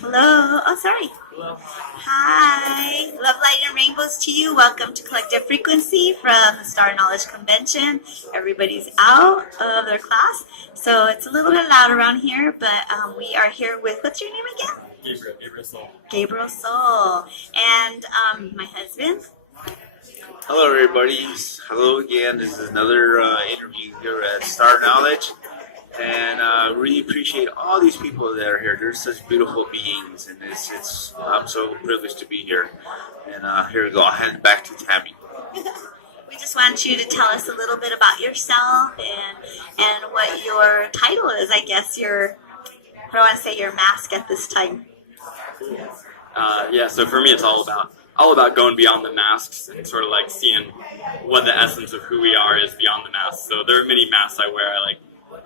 Hello. Oh, sorry. Hi. Love, light, and rainbows to you. Welcome to Collective Frequency from the Star Knowledge Convention. Everybody's out of their class, so it's a little bit loud around here, but we are here with, what's your name again? Gabriel Soul. Gabriel Soul. And my husband. Hello, everybody. Hello again. This is another interview here at Star Knowledge. And really appreciate all these people that are here. They're such beautiful beings, and I'm so privileged to be here. And here we go. I'll hand it back to Tammy. We just want you to tell us a little bit about yourself and what your title is. I guess your mask at this time. So for me, it's all about going beyond the masks and sort of like seeing what the essence of who we are is beyond the masks. So there are many masks I wear. I like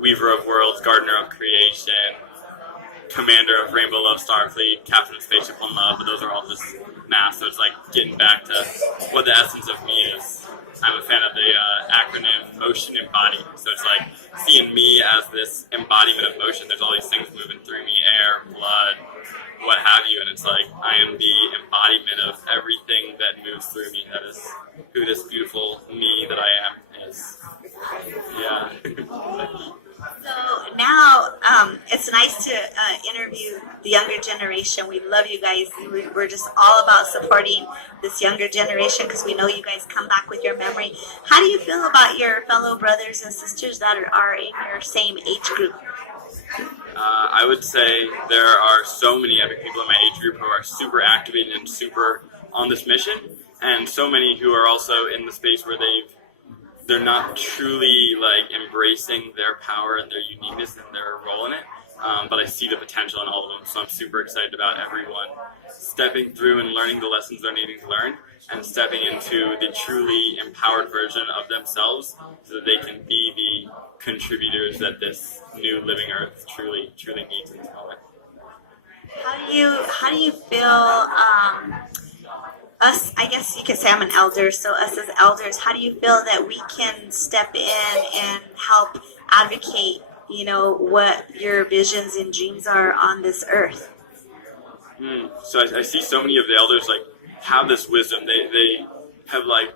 Weaver of Worlds, Gardener of Creation, Commander of Rainbow Love Starfleet, Captain of Spaceship on Love, but those are all just masks. So it's like getting back to what the essence of me is. I'm a fan of the acronym Motion Embody. So it's like seeing me as this embodiment of motion. There's all these things moving through me, air, blood, what have you, and it's like I am the embodiment of everything that moves through me. That is who this beautiful me that I am is. Yeah. So now it's nice to interview the younger generation. We love you guys. We're just all about supporting this younger generation because we know you guys come back with your memory. How do you feel about your fellow brothers and sisters that are in your same age group? I would say there are so many epic people in my age group who are super activated and super on this mission, and so many who are also in the space where they're not truly like embracing their power and their uniqueness and their role in it. But I see the potential in all of them, so I'm super excited about everyone stepping through and learning the lessons they're needing to learn and stepping into the truly empowered version of themselves so that they can be the contributors that this new living earth truly needs in this moment. How do you feel us, I guess you could say I'm an elder, so us as elders, how do you feel that we can step in and help advocate, what your visions and dreams are on this earth? So I see so many of the elders like have this wisdom. They have like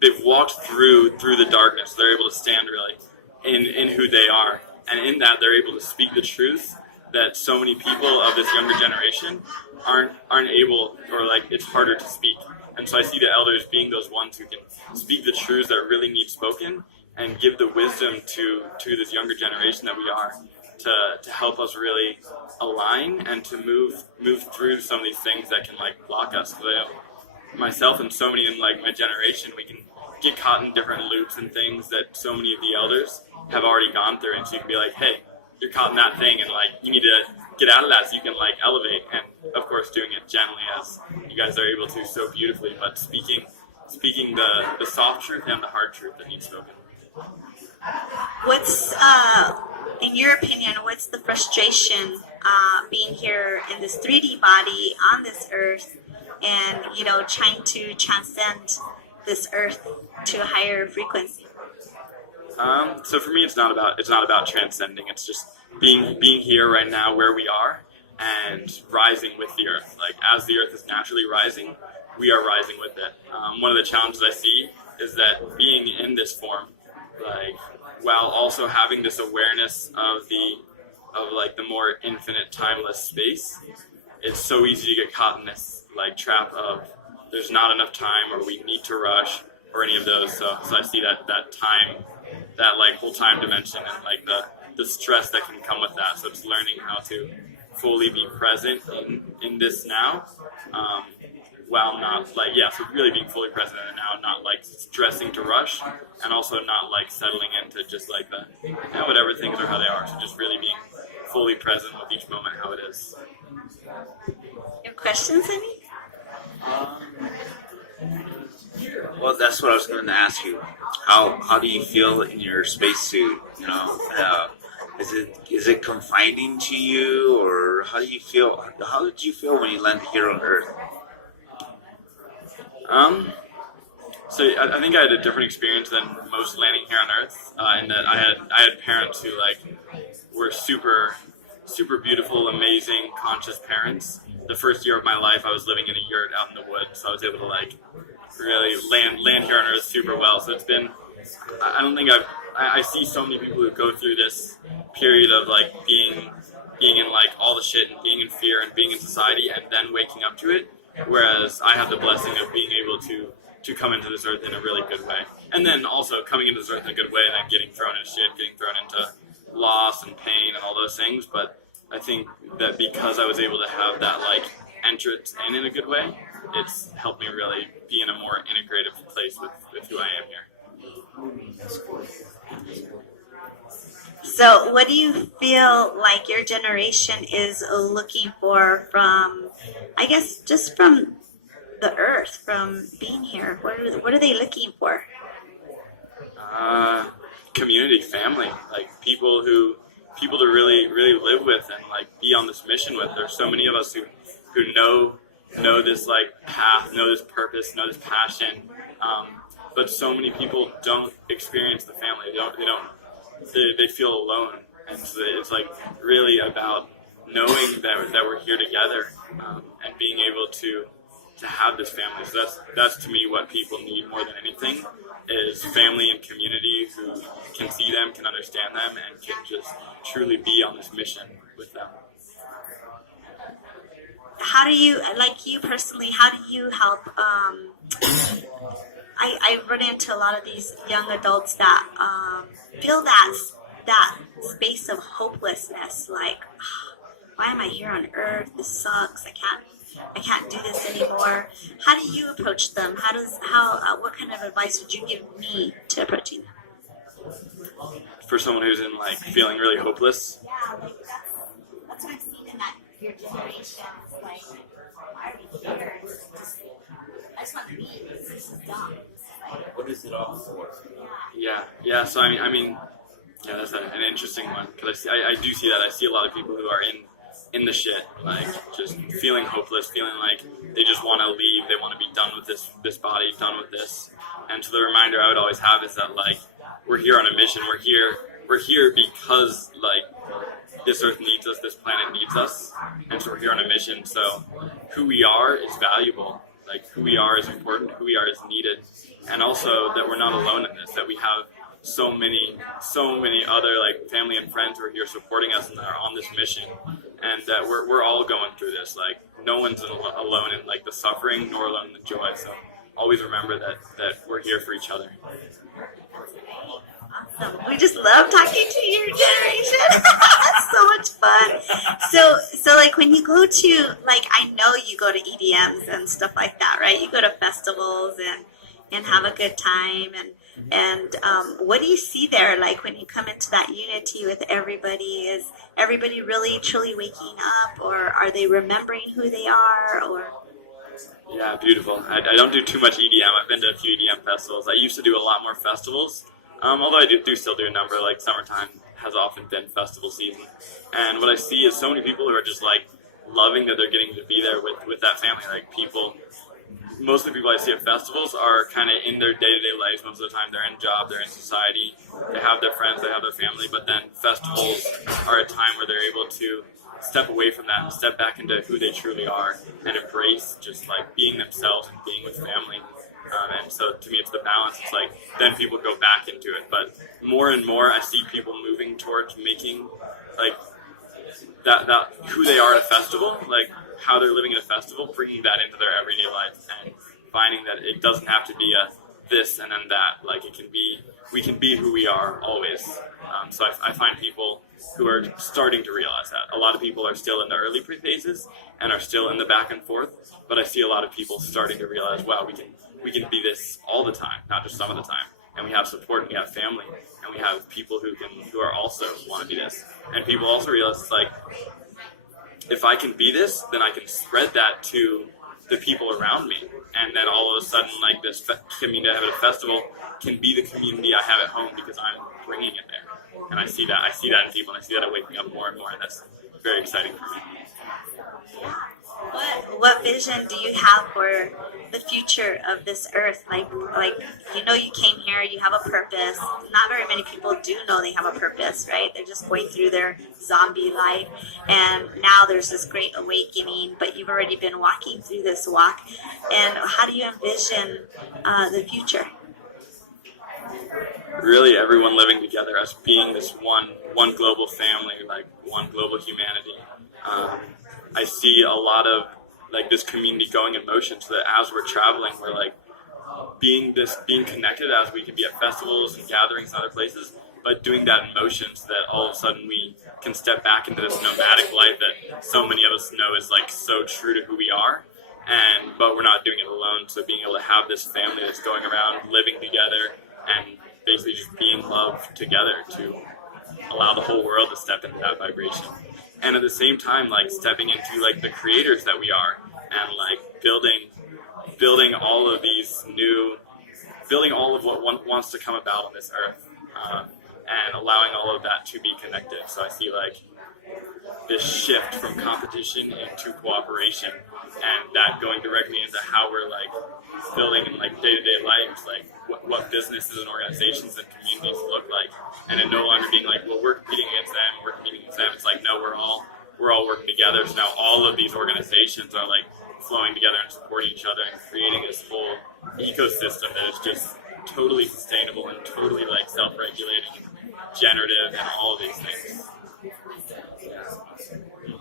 they've walked through the darkness. They're able to stand really in who they are. And in that they're able to speak the truth that so many people of this younger generation aren't able, or like it's harder to speak. And so I see the elders being those ones who can speak the truths that really need spoken and give the wisdom to this younger generation that we are to help us really align and to move through some of these things that can like block us. Myself and so many in like my generation, we can get caught in different loops and things that so many of the elders have already gone through, and so you can be like, hey, you're caught in that thing, and like you need to get out of that so you can like elevate, and of course doing it gently as you guys are able to so beautifully, but speaking the soft truth and the hard truth that needs spoken. What's in your opinion, what's the frustration being here in this 3D body on this earth and trying to transcend this earth to a higher frequency? So for me, it's not about transcending. It's just being here right now where we are and rising with the earth. Like as the earth is naturally rising, we are rising with it. One of the challenges I see is that being in this form, like while also having this awareness of the more infinite, timeless space, it's so easy to get caught in this like trap of there's not enough time or we need to rush or any of those. So I see that time, that like whole time dimension and like the stress that can come with that. So it's learning how to fully be present in this now, while not so really being fully present in it now, not like stressing to rush, and also not like settling into just like whatever things are how they are. So just really being fully present with each moment how it is. Your questions, Annie? Well, that's what I was going to ask you. How do you feel in your spacesuit? Is it confining to you, or how do you feel? How did you feel when you landed here on Earth? So I think I had a different experience than most landing here on Earth, in that I had parents who like were super super beautiful, amazing, conscious parents. The first year of my life, I was living in a yurt out in the woods, so I was able to like really land here on Earth super well. So it's been, I don't think I see so many people who go through this period of like being in like all the shit and being in fear and being in society and then waking up to it. Whereas I have the blessing of being able to come into this earth in a really good way. And then also coming into this earth in a good way and then getting thrown into shit, getting thrown into loss and pain and all those things. But I think that because I was able to have that like entrance in a good way, it's helped me really be in a more integrative place with who I am here. So, what do you feel like your generation is looking for from, I guess, just from the earth, from being here? What are they looking for? Community, family, like people to really live with and like be on this mission with. There's so many of us who know this like path, know this purpose, know this passion, but so many people don't experience the family. They feel alone, and so it's like really about knowing that we're here together and being able to have this family. So that's to me what people need more than anything is family and community who can see them, can understand them, and can just truly be on this mission with them. How do you, like you personally, how do you help? I run into a lot of these young adults that feel that space of hopelessness, like, why am I here on earth? This sucks. I can't do this anymore. How do you approach them? What kind of advice would you give me to approaching them? For someone who's in like feeling really hopeless. Yeah, like that's what I've seen in that your generation. It's like, why are we here? I just want to leave. This is dumb. Like, What is it all for? Yeah. So I mean, yeah, that's an interesting one because I do see that. I see a lot of people who are in the shit, like just feeling hopeless, feeling like they just want to leave. They want to be done with this body, done with this. And so the reminder I would always have is that like we're here on a mission. We're here because like this earth needs us, this planet needs us, and so we're here on a mission. So who we are is valuable. Like who we are is important. Who we are is needed, and also that we're not alone in this. That we have so many other like family and friends who are here supporting us and that are on this mission, and that we're all going through this. Like no one's alone in like the suffering nor alone in the joy. So always remember that we're here for each other. awesome. We just love talking to your generation. That's so much fun. So like when you go to, like, I know you go to EDMs and stuff like that, right? You go to festivals and have a good time, and what do you see there? Like when you come into that unity with everybody, is everybody really truly waking up, or are they remembering who they are? Or Yeah, beautiful. I don't do too much EDM. I've been to a few EDM festivals. I used to do a lot more festivals, although I do still do a number. Like summertime has often been festival season, and what I see is so many people who are just like loving that they're getting to be there with that family. Like people. Most of the people I see at festivals are kind of in their day-to-day lives. Most of the time they're in job, they're in society, they have their friends, they have their family, but then festivals are a time where they're able to step away from that and step back into who they truly are and embrace just like being themselves and being with family. And so to me it's the balance. It's like then people go back into it, but more and more I see people moving towards making like that who they are at a festival, like how they're living at a festival, bringing that into their everyday life and finding that it doesn't have to be a this and then that. Like it can be, we can be who we are always. So I find people who are starting to realize that. A lot of people are still in the early phases and are still in the back and forth, but I see a lot of people starting to realize, wow, we can be this all the time, not just some of the time. And we have support, and we have family, and we have people who are also want to be this. And people also realize it's like, if I can be this, then I can spread that to the people around me. And then all of a sudden, like this community I have at a festival can be the community I have at home because I'm bringing it there. And I see that in people, and I see that waking up more and more, and that's very exciting for me. what vision do you have for the future of this earth? Like you came here, you have a purpose. Not very many people do know they have a purpose, right? They're just going through their zombie life, and now there's this great awakening. But you've already been walking through this walk, and how do you envision the future? Really, everyone living together as being this one global family, like one global humanity. I see a lot of like this community going in motion, so that as we're traveling, we're like being connected as we can be at festivals and gatherings and other places, but doing that in motion so that all of a sudden we can step back into this nomadic life that so many of us know is like so true to who we are, but we're not doing it alone. So being able to have this family that's going around living together and basically just being love together to allow the whole world to step into that vibration. And at the same time, like stepping into like the creators that we are, and like building all of these building all of what one wants to come about on this earth, and allowing all of that to be connected. So I see like this shift from competition into cooperation, and that going directly into how we're like building in like day-to-day lives, like what businesses and organizations and communities look like, and it no longer being like, well, we're competing against them, we're competing against them. It's like, no, we're all working together. So now all of these organizations are like flowing together and supporting each other and creating this whole ecosystem that is just totally sustainable and totally like self-regulating, generative, and all of these things.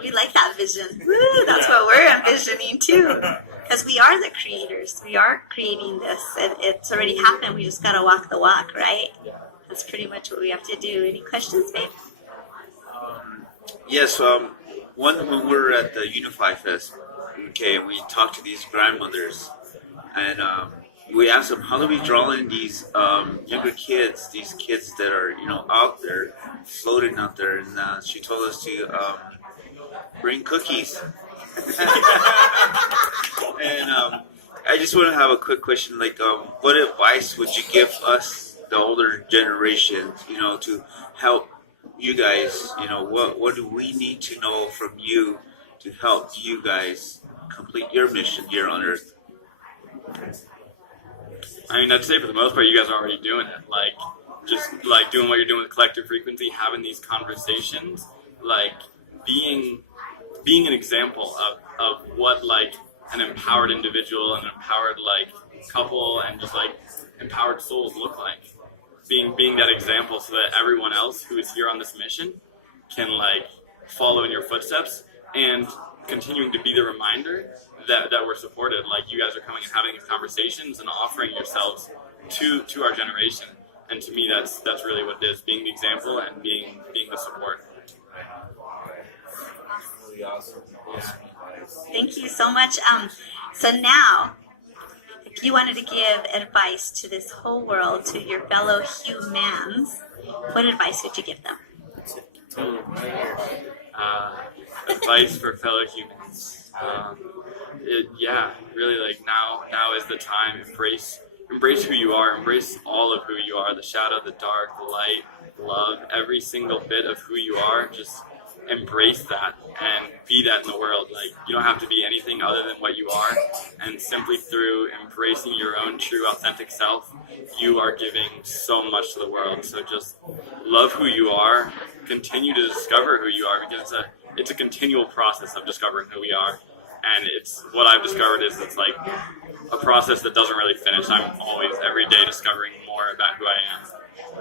We like that vision. Woo, that's what we're envisioning too. Because we are the creators. We are creating this. It's already happened. We just got to walk the walk, right? That's pretty much what we have to do. Any questions, babe? Yes, when we were at the Unify Fest, okay, we talked to these grandmothers, and we asked them, how do we draw in these younger kids, these kids that are, out there, floating out there, and she told us to bring cookies. And I just want to have a quick question, like, what advice would you give us, the older generation, to help you guys, what do we need to know from you to help you guys complete your mission here on Earth? I mean, I'd say for the most part, you guys are already doing it. Like, just like doing what you're doing with collective frequency, having these conversations, like being an example of what like an empowered individual and an empowered like couple and just like empowered souls look like. Being that example so that everyone else who is here on this mission can like follow in your footsteps, and continuing to be the reminder that we're supported. Like, you guys are coming and having these conversations and offering yourselves to our generation. And to me, that's really what it is, being the example and being the support. Really awesome. Thank you so much. So now, if you wanted to give advice to this whole world, to your fellow humans, what advice would you give them? Advice for fellow humans. Really, like now is the time. Embrace who you are. Embrace all of who you are. The shadow, the dark, the light, love, every single bit of who you are. Just embrace that and be that in the world. Like, you don't have to be anything other than what you are, and simply through embracing your own true authentic self, you are giving so much to the world. So just love who you are, continue to discover who you are, because it's a continual process of discovering who we are. And it's what I've discovered is it's like a process that doesn't really finish. I'm always every day discovering more about who I am.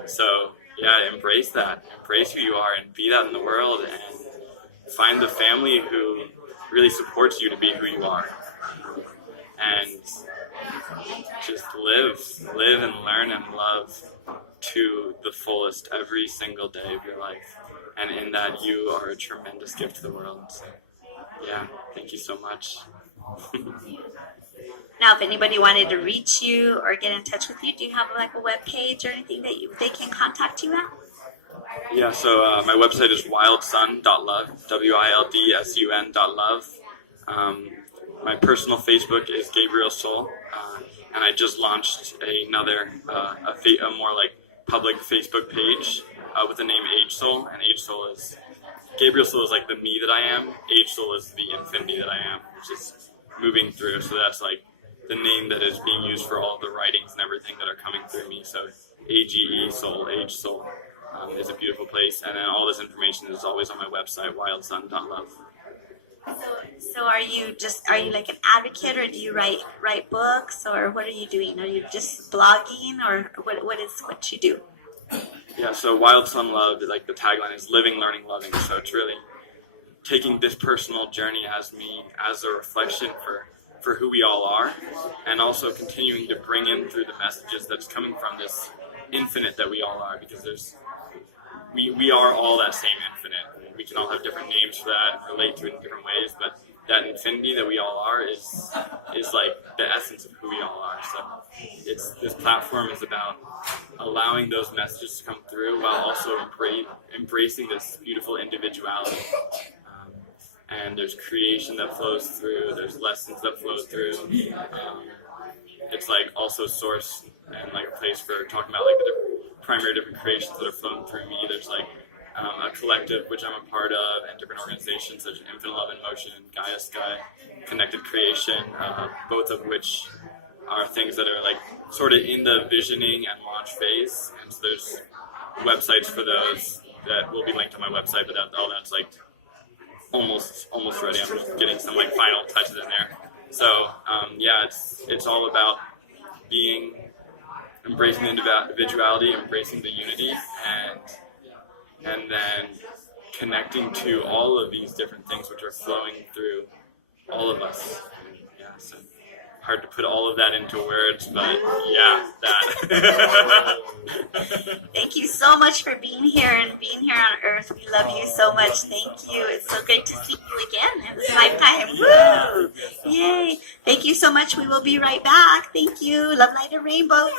So yeah, embrace that. Embrace who you are and be that in the world, and find the family who really supports you to be who you are. And just live and learn and love to the fullest every single day of your life. And in that, you are a tremendous gift to the world. So, yeah, thank you so much. Now, if anybody wanted to reach you or get in touch with you, do you have like a web page or anything that they can contact you at? Yeah, so my website is wildsun.love, WILDSUN.love. My personal Facebook is Gabriel Soul, and I just launched another, a more like public Facebook page with the name Agesol, and Agesol is, Gabriel Soul is like the me that I am, Agesol is the infinity that I am, which is moving through. So that's like the name that is being used for all the writings and everything that are coming through me. So Agesol, Agesol is a beautiful place, and then all this information is always on my website, wildsun.love. So are you like an advocate, or do you write books, or what are you doing? Are you just blogging, or what you do? Yeah, so Wild Sun Love, like the tagline is living, learning, loving. So it's really taking this personal journey as me as a reflection for who we all are, and also continuing to bring in through the messages that's coming from this infinite that we all are, because we are all that same infinite. We can all have different names for that and relate to it in different ways, but that infinity that we all are is like the essence of who we all are. So this platform is about allowing those messages to come through while also embracing this beautiful individuality. And there's creation that flows through, there's lessons that flow through. It's like also source and like a place for talking about like the primary different creations that are flowing through me. There's like a collective which I'm a part of, and different organizations such as Infinite Love in Motion and Gaia Sky, Connected Creation, both of which are things that are like sort of in the visioning and launch phase. And so there's websites for those that will be linked on my website, but all that's like almost ready. I'm just getting some like final touches in there. So yeah, it's all about embracing the individuality, embracing the unity, and then connecting to all of these different things which are flowing through all of us. Yeah, so hard to put all of that into words, but yeah, that. Thank you so much for being here and being here on Earth. We love you so much. Thank you. It's so great to see you again in this lifetime. Woo! Yay. Thank you so much. We will be right back. Thank you. Love, light, and rainbows.